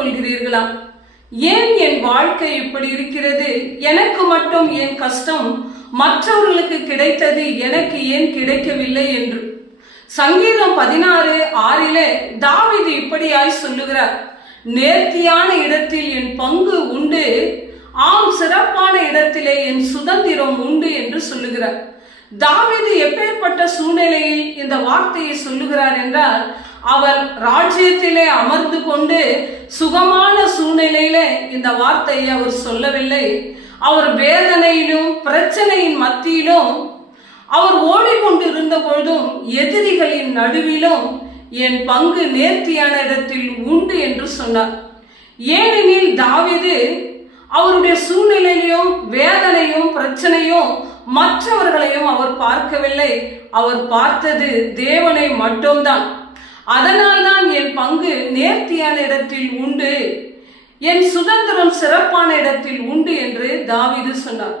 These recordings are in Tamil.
கொள்கிறீர்களா? ஏன் என் வாழ்க்கை இப்படி இருக்கிறது? எனக்கு மட்டும் ஏன் கஷ்டம்? மற்றவர்களுக்கு கிடைத்தது எனக்கு ஏன் கிடைக்கவில்லை என்று. சங்கீதம் 16:6 தாவீது இப்படியாய் சொல்லுகிறார், நேர்த்தியான இடத்தில் என் பங்கு உண்டு, ஆம் சிறப்பான இடத்திலே என் சுதந்திரம் உண்டு என்று சொல்லுகிறார். தாவீது எப்பேற்பட்ட சூழ்நிலையில் இந்த வார்த்தையை சொல்லுகிறார் என்றால், அவர் ராஜ்யத்திலே அமர்ந்து கொண்டு சுகமான சூழ்நிலையில இந்த வார்த்தையை அவர் சொல்லவில்லை. அவர் வேதனையிலும் பிரச்சனையின் மத்தியிலும் அவர் ஓடிக்கொண்டிருந்த பொழுதும் எதிரிகளின் நடுவிலும் என் பங்கு நேர்த்தியான இடத்தில் உண்டு என்று சொன்னார். ஏனெனில் தாவீது அவருடைய சூழ்நிலையும் வேதனையும் பிரச்சனையும் மற்றவர்களையும் அவர் பார்க்கவில்லை. அவர் பார்த்தது தேவனை மட்டும்தான். அதனால்தான் என் பங்கு நேர்த்தியான இடத்தில் உண்டு, என் சுதந்திரம் சிறப்பான இடத்தில் உண்டு என்று தாவீது சொன்னார்.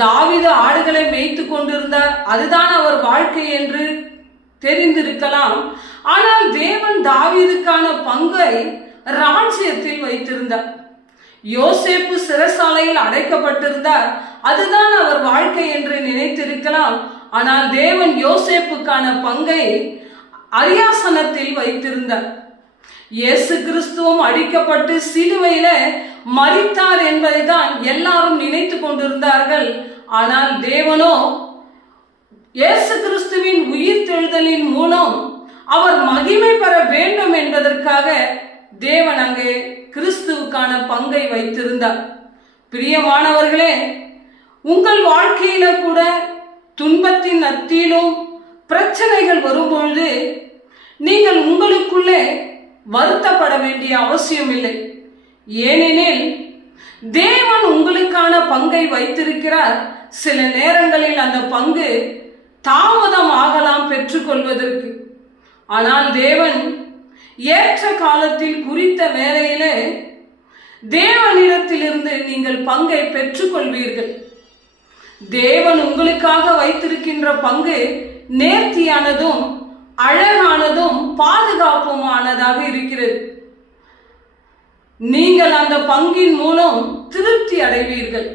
தாவீது ஆடுகளை மேய்த்து கொண்டிருந்தார், அதுதான் அவர் வாழ்க்கை என்று தெரிந்திருக்கலாம். ஆனால் தேவன் தாவீதுக்கான பங்கை ராஜ்யத்தில் வைத்திருந்தார். யோசேப்பு சிறைசாலையில் அடைக்கப்பட்டிருந்தார், அதுதான் அவர் வாழ்க்கை என்று நினைத்திருக்கலாம். ஆனால் தேவன் யோசேப்புக்கான பங்கை அரியாசனத்தில் வைத்திருந்தார். இயேசு கிறிஸ்துவும் அடிக்கப்பட்டு சிலுவையில மரித்தார் என்பதை தான் எல்லாரும் நினைத்து கொண்டிருந்தார்கள். ஆனால் தேவனோ இயேசு கிறிஸ்துவின் உயிர்த்தெழுதலின் மூலம் அவர் மகிமை பெற வேண்டும் என்பதற்காக தேவன் அங்கே கிறிஸ்துவுக்கான பங்கை வைத்திருந்தார். பிரியமானவர்களே, உங்கள் வாழ்க்கையில கூட துன்பத்தின் மத்தியிலும் பிரச்சனைகள் வரும்பொழுது நீங்கள் உங்களுக்குள்ளே வருத்தப்பட வேண்டிய அவசியம் இல்லை. ஏனெனில் தேவன் உங்களுக்கான பங்கை வைத்திருக்கிறார். சில நேரங்களில் அந்த பங்கு தாமதம் ஆகலாம் பெற்றுக்கொள்வதற்கு. ஆனால் தேவன் ஏற்ற காலத்தில் குறித்த வேளையில தேவனிடத்திலிருந்து நீங்கள் பங்கை பெற்றுக்கொள்வீர்கள். தேவன் உங்களுக்காக வைத்திருக்கின்ற பங்கு நேர்த்தியானதும் அழகானதும் பாதுகாப்புமானதாக இருக்கிறது. நீங்கள் அந்த பங்கின் மூலம் திருப்தி அடைவீர்கள்.